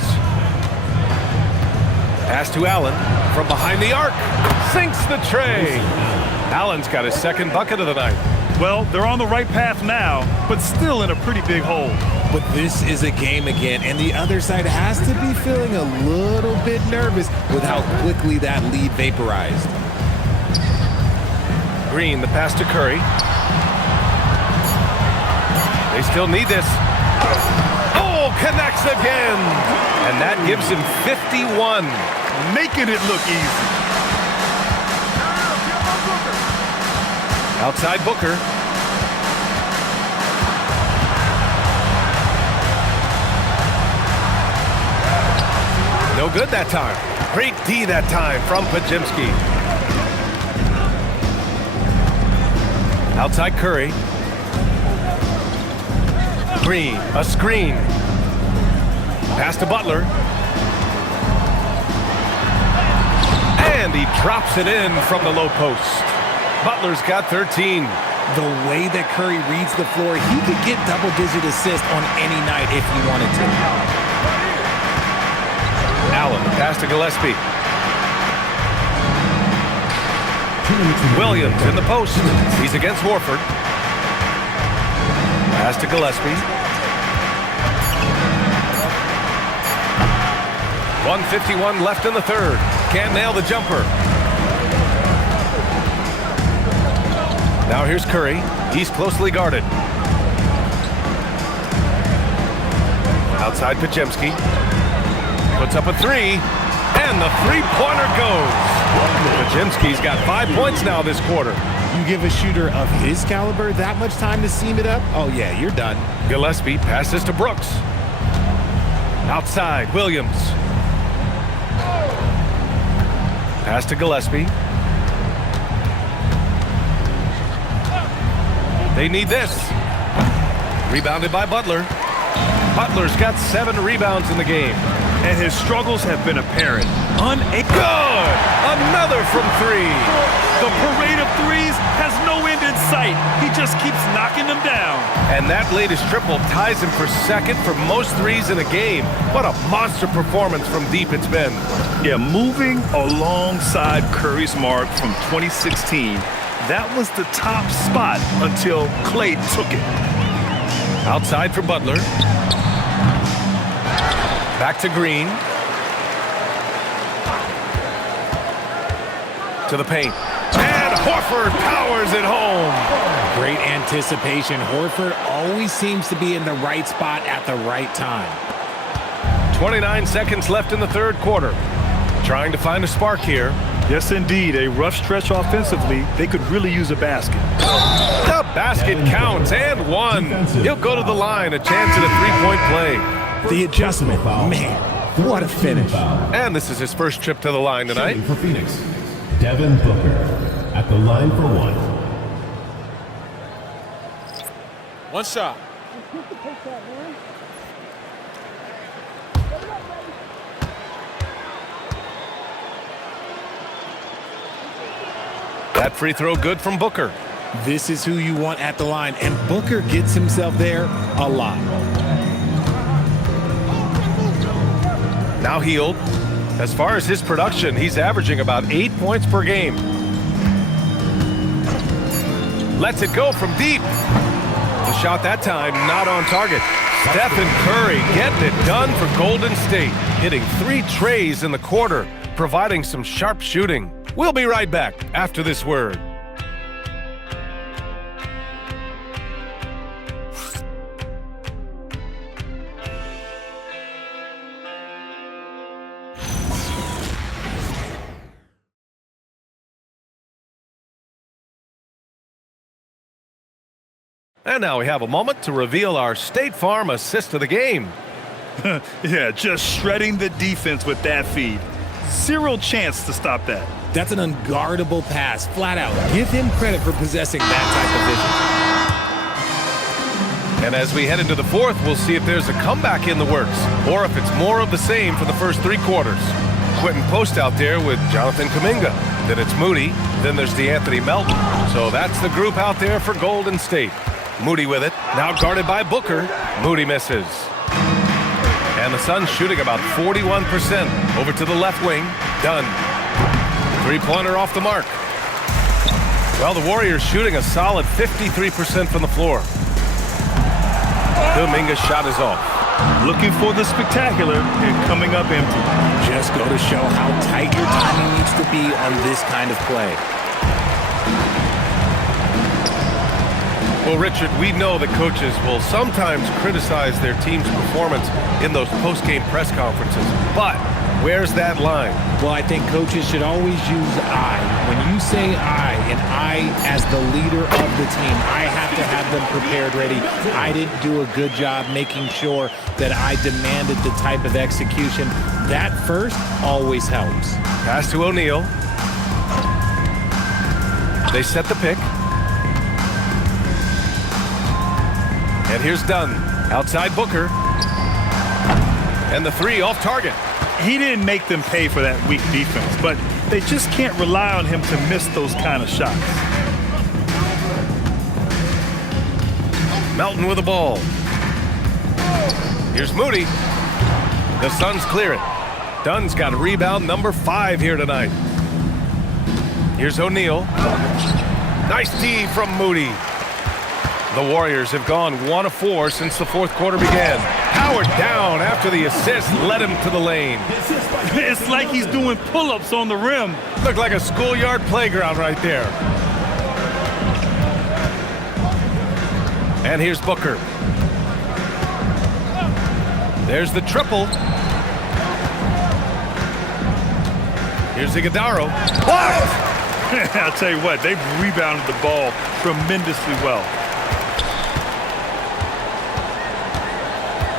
Pass to Allen from behind the arc. Sinks the tray. Allen's got his 2nd bucket of the night. Well, they're on the right path now, but still in a pretty big hole. But this is a game again, and the other side has to be feeling a little bit nervous with how quickly that lead vaporized. Green, the pass to Curry. They still need this. Oh, connects again. And that gives him 51. Making it look easy. Outside Booker. No good that time. Great D that time from Podziemski. Outside Curry. Green, a screen. Pass to Butler. And he drops it in from the low post. Butler's got 13. The way that Curry reads the floor, he could get double-digit assists on any night if he wanted to. Allen, pass to Gillespie. Williams in the post. He's against Horford. Pass to Gillespie. 1:51 left in the third. Can't nail the jumper. Now here's Curry. He's closely guarded. Outside Podziemski. Puts up a 3. And the three-pointer goes. Podziemski's got 5 points now this quarter. You give a shooter of his caliber that much time to seam it up? Oh, yeah, you're done. Gillespie passes to Brooks. Outside, Williams. Pass to Gillespie. They need this. Rebounded by Butler. Butler's got 7 rebounds in the game. And his struggles have been apparent. Good! Another from 3. The parade of threes has no end in sight. He just keeps knocking them down. And that latest triple ties him for 2nd for most threes in a game. What a monster performance from deep it's been. Yeah, moving alongside Curry's mark from 2016. That was the top spot until Clay took it. Outside for Butler. Back to Green. To the paint. And Horford powers it home. Great anticipation. Horford always seems to be in the right spot at the right time. 29 seconds left in the third quarter. Trying to find a spark here. Yes, indeed. A rough stretch offensively. They could really use a basket. The basket counts and one. He'll go to the line, a chance at a three-point play. The adjustment, man, what a finish. And this is his first trip to the line tonight. For Phoenix, Devin Booker at the line for one. One shot. That free throw good from Booker. This is who you want at the line, and Booker gets himself there a lot. Now Hield. As far as his production, he's averaging about 8 points per game. Lets it go from deep. The shot that time not on target. Stephen Curry getting it done for Golden State. Hitting 3 trays in the quarter, providing some sharp shooting. We'll be right back after this word. And now we have a moment to reveal our State Farm assist of the game. Yeah, just shredding the defense with that feed. Zero chance to stop that. That's an unguardable pass, flat out. Give him credit for possessing that type of vision. And as we head into the fourth, we'll see if there's a comeback in the works, or if it's more of the same for the first 3 quarters. Quentin Post out there with Jonathan Kuminga. Then it's Moody. Then there's DeAnthony Melton. So that's the group out there for Golden State. Moody with it. Now guarded by Booker. Moody misses. And the Suns shooting about 41%. Over to the left wing. Done. 3-pointer off the mark. Well, the Warriors shooting a solid 53% from the floor. Kuminga's shot is off. Looking for the spectacular and coming up empty. Just go to show how tight your timing needs to be on this kind of play. Well, Richard, we know that coaches will sometimes criticize their team's performance in those post-game press conferences. But where's that line? Well, I think coaches should always use I. When you say I, and I as the leader of the team, I have to have them prepared ready. I didn't do a good job making sure that I demanded the type of execution. That first always helps. Pass to O'Neal. They set the pick. And here's Dunn. Outside Booker. And the 3 off target. He didn't make them pay for that weak defense, but they just can't rely on him to miss those kind of shots. Melton with the ball. Here's Moody. The Suns clear it. Dunn's got rebound number 5 here tonight. Here's O'Neal. Nice D from Moody. The Warriors have gone 1 of 4 since the fourth quarter began. Powered down after the assist led him to the lane. It's like he's doing pull-ups on the rim. Looked like a schoolyard playground right there. And here's Booker. There's the triple. Here's Iguodala. Blocked! I'll tell you what, they've rebounded the ball tremendously well.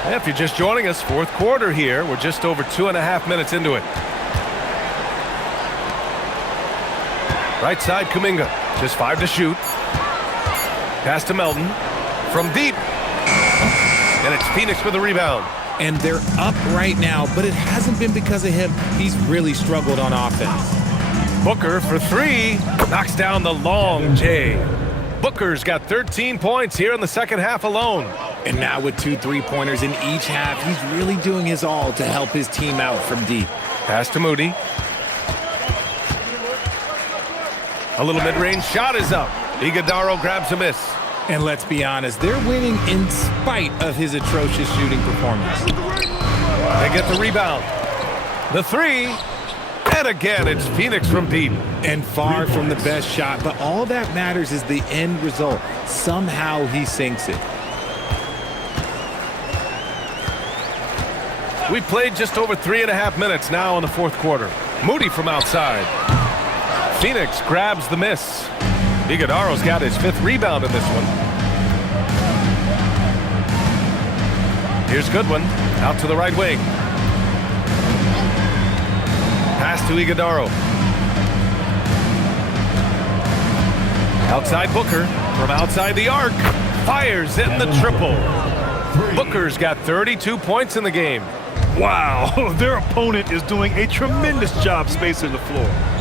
If you're just joining us, fourth quarter here. We're just over 2.5 minutes into it. Right side, Kuminga. Just 5 to shoot. Pass to Melton. From deep. And it's Phoenix with the rebound. And they're up right now, but it hasn't been because of him. He's really struggled on offense. Booker for 3. Knocks down the long J. Booker's got 13 points here in the second half alone. And now with 2 3-pointers in each half, he's really doing his all to help his team out from deep. Pass to Moody. A little mid-range shot is up. Iguodala grabs a miss. And let's be honest, they're winning in spite of his atrocious shooting performance. They get the rebound. The 3. And again, it's Phoenix from deep. And far from the best shot, but all that matters is the end result. Somehow he sinks it. We played just over 3.5 minutes now in the fourth quarter. Moody from outside. Phoenix grabs the miss. Iguodaro's got his 5th rebound in this one. Here's Goodwin, out to the right wing. Pass to Iguodaro. Outside Booker, from outside the arc, fires in the triple. Booker's got 32 points in the game. Wow, their opponent is doing a tremendous job spacing the floor.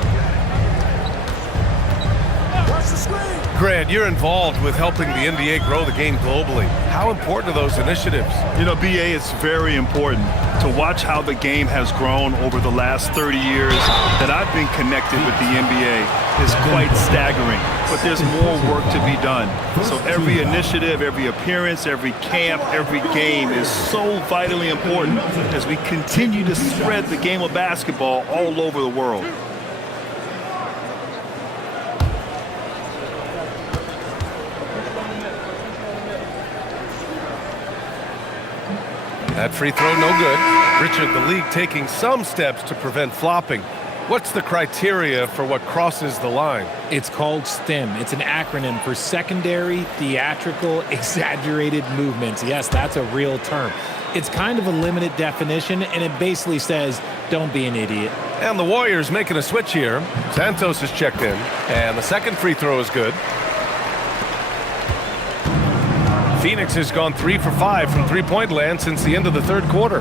Grant, you're involved with helping the NBA grow the game globally. How important are those initiatives? You know, BA, it's very important to watch how the game has grown over the last 30 years that I've been connected with the NBA. Is quite staggering, but there's more work to be done. So every initiative, every appearance, every camp, every game is so vitally important as we continue to spread the game of basketball all over the world. That free throw, no good. Richard, the league taking some steps to prevent flopping. What's the criteria for what crosses the line? It's called STEM. It's an acronym for secondary, theatrical, exaggerated movements. Yes, that's a real term. It's kind of a limited definition, and it basically says, don't be an idiot. And the Warriors making a switch here. Santos is checked in, and the second free throw is good. Phoenix has gone 3 for 5 from three-point land since the end of the third quarter.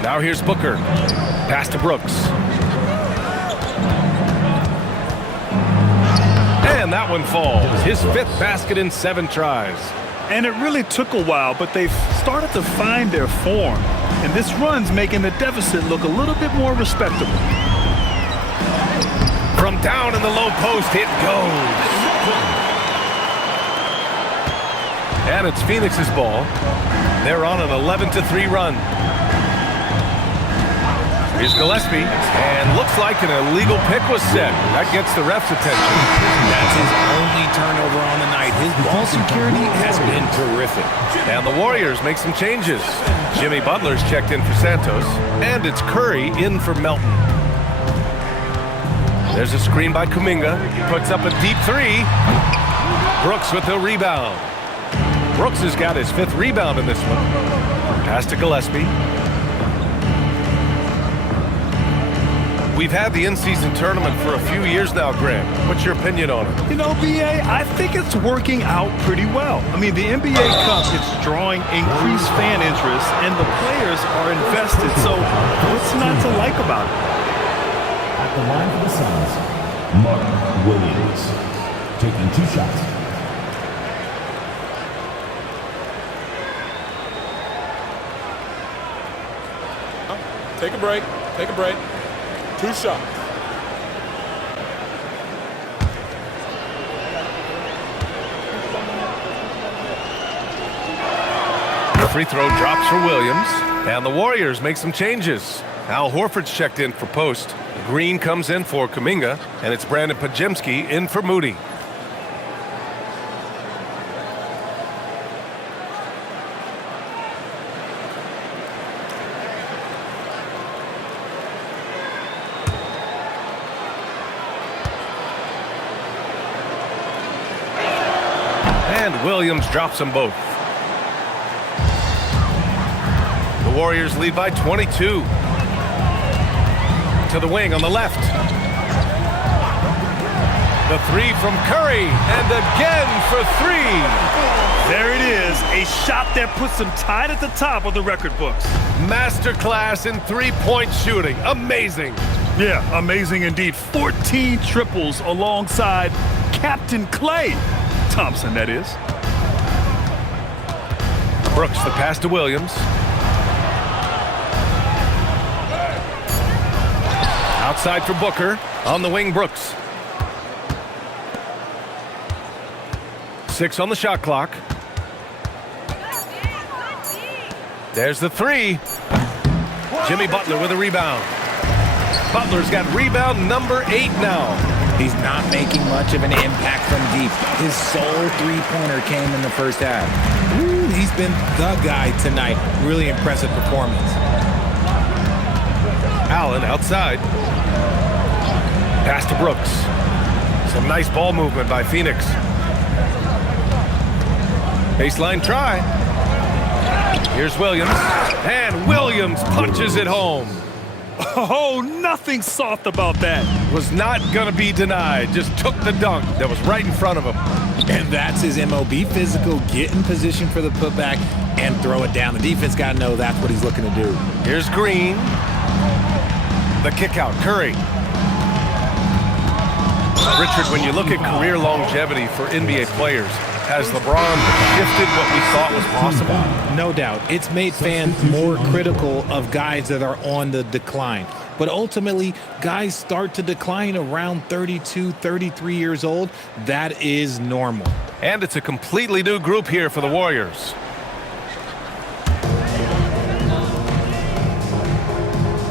Now here's Booker. Pass to Brooks. And that one falls. His 5th basket in 7 tries. And it really took a while, but they've started to find their form. And this run's making the deficit look a little bit more respectable. From down in the low post, it goes. And it's Phoenix's ball. They're on an 11-3 run. Here's Gillespie, and looks like an illegal pick was set. That gets the ref's attention. That's his only turnover on the night. His ball security has been terrific. And the Warriors make some changes. Jimmy Butler's checked in for Santos, and it's Curry in for Melton. There's a screen by Kuminga. Puts up a deep 3. Brooks with the rebound. Brooks has got his 5th rebound in this one. Pass to Gillespie. We've had the in-season tournament for a few years now, Grant. What's your opinion on it? You know, BA, I think it's working out pretty well. I mean, the NBA Cup is drawing increased fan interest, and the players are invested. So what's not to like about it? At the line for the Suns, Mark Williams, taking 2 shots. Take a break. Take a break. 2 shots. The free throw drops for Williams, and the Warriors make some changes. Al Horford's checked in for Post. Green comes in for Kuminga, and it's Brandon Podziemski in for Moody. And Williams drops them both. The Warriors lead by 22. To the wing on the left. The 3 from Curry, and again for 3. There it is, a shot that puts them tied at the top of the record books. Masterclass in three-point shooting. Amazing. Yeah, amazing indeed. 14 triples alongside Captain Klay Thompson, that is. Brooks, the pass to Williams. Outside for Booker. On the wing, Brooks. 6 on the shot clock. There's the 3. Jimmy Butler with a rebound. Butler's got rebound number 8 now. He's not making much of an impact from deep. His sole three-pointer came in the first half. Ooh, he's been the guy tonight. Really impressive performance. Allen outside. Pass to Brooks. Some nice ball movement by Phoenix. Baseline try. Here's Williams. And Williams punches it home. Oh, nothing soft about that. Was not going to be denied. Just took the dunk that was right in front of him. And that's his MO. Be physical, get in position for the putback, and throw it down. The defense got to know that's what he's looking to do. Here's Green. The kick out. Curry. Richard, when you look at career longevity for NBA players, has LeBron shifted what we thought was possible? No doubt. It's made fans more critical of guys that are on the decline. But ultimately, guys start to decline around 32, 33 years old. That is normal. And it's a completely new group here for the Warriors.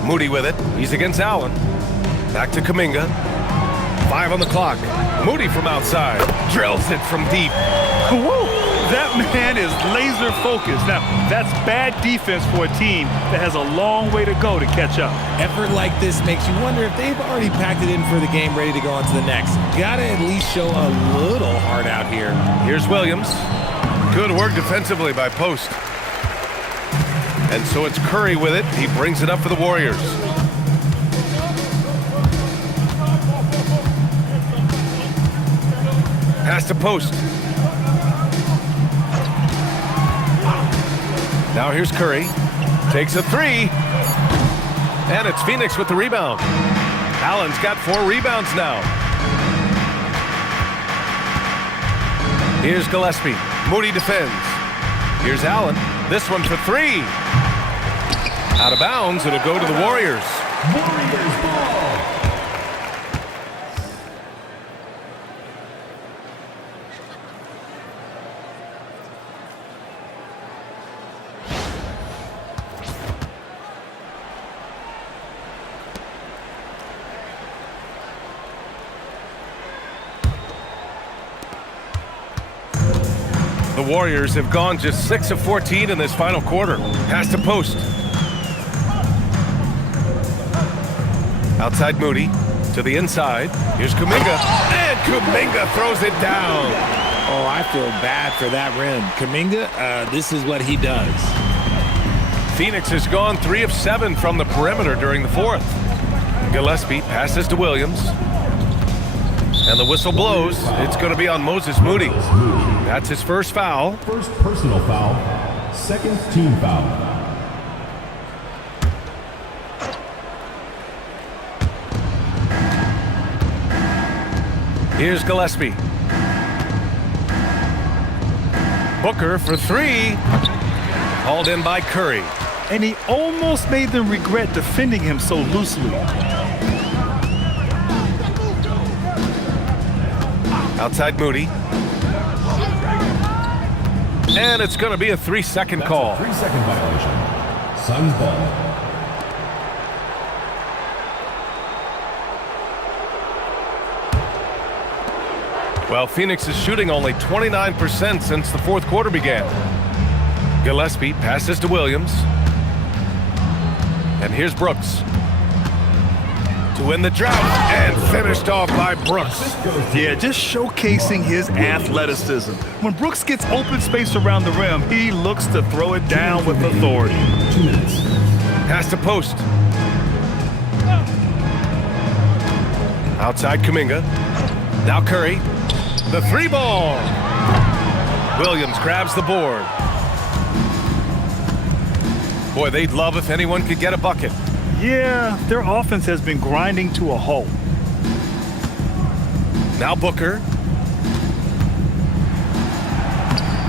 Moody with it. He's against Allen. Back to Kuminga. 5 on the clock. Moody from outside. Drills it from deep. Woo! That man is laser focused. Now, that's bad defense for a team that has a long way to go to catch up. Effort like this makes you wonder if they've already packed it in for the game, ready to go on to the next. Gotta at least show a little heart out here. Here's Williams. Good work defensively by Post. And so it's Curry with it. He brings it up for the Warriors. Pass to Post. Now here's Curry. Takes a 3. And it's Phoenix with the rebound. Allen's got 4 rebounds now. Here's Gillespie. Moody defends. Here's Allen. This one for 3. Out of bounds. It'll go to the Warriors. Warriors ball. The Warriors have gone just 6 of 14 in this final quarter. Pass to Post. Outside Moody. To the inside. Here's Kuminga. And Kuminga throws it down. Oh, I feel bad for that rim. Kuminga, this is what he does. Phoenix has gone 3 of 7 from the perimeter during the fourth. Gillespie passes to Williams. And the whistle blows. It's going to be on Moses Moody. That's his first foul. First personal foul. Second team foul. Here's Gillespie. Booker for 3. Hauled in by Curry. And he almost made them regret defending him so loosely. Outside Moody. And it's going to be a 3-second call. 3-second violation. Suns ball. Well, Phoenix is shooting only 29% since the fourth quarter began. Gillespie passes to Williams. And here's Brooks. To win the drought, and finished off by Brooks. Yeah, just showcasing his athleticism. When Brooks gets open space around the rim, he looks to throw it down with authority. 2 minutes. Pass to Post. Outside Kuminga. Now Curry. The 3-ball. Williams grabs the board. Boy, they'd love if anyone could get a bucket. Yeah, their offense has been grinding to a halt. Now Booker.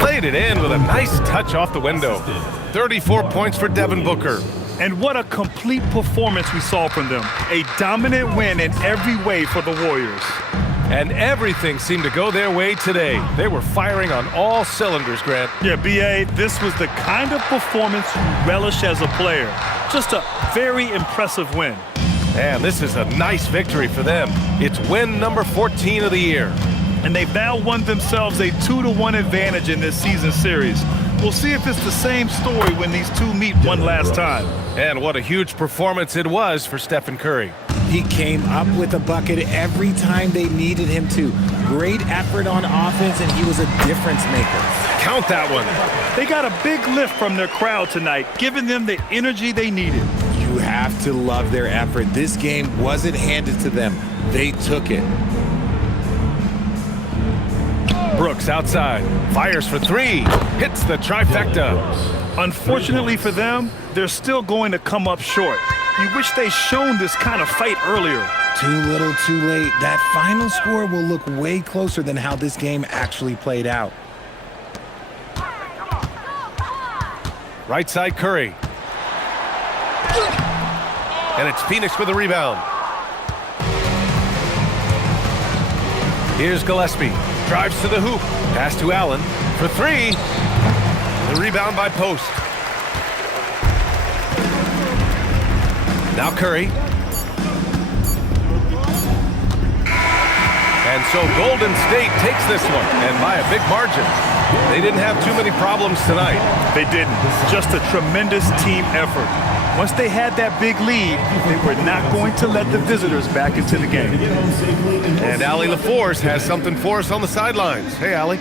Laid it in with a nice touch off the window. 34 points for Devin Booker. And what a complete performance we saw from them. A dominant win in every way for the Warriors. And everything seemed to go their way today. They were firing on all cylinders, Grant. Yeah, B.A., this was the kind of performance you relish as a player. Just a very impressive win. And this is a nice victory for them. It's win number 14 of the year. And they've now won themselves a 2-1 advantage in this season series. We'll see if it's the same story when these two meet one last time. And what a huge performance it was for Stephen Curry. He came up with a bucket every time they needed him to. Great effort on offense, and he was a difference maker. Count that one. They got a big lift from their crowd tonight, giving them the energy they needed. You have to love their effort. This game wasn't handed to them. They took it. Brooks outside, fires for three, hits the trifecta. Unfortunately for them, they're still going to come up short. You wish they'd shown this kind of fight earlier. Too little, too late. That final score will look way closer than how this game actually played out. Right side Curry. And it's Phoenix with a rebound. Here's Gillespie. Drives to the hoop. Pass to Allen for three. The rebound by Post. Now Curry. And so Golden State takes this one, and by a big margin. They didn't have too many problems tonight. They didn't. Just a tremendous team effort. Once they had that big lead, they were not going to let the visitors back into the game. And Allie LaForce has something for us on the sidelines. Hey, Allie.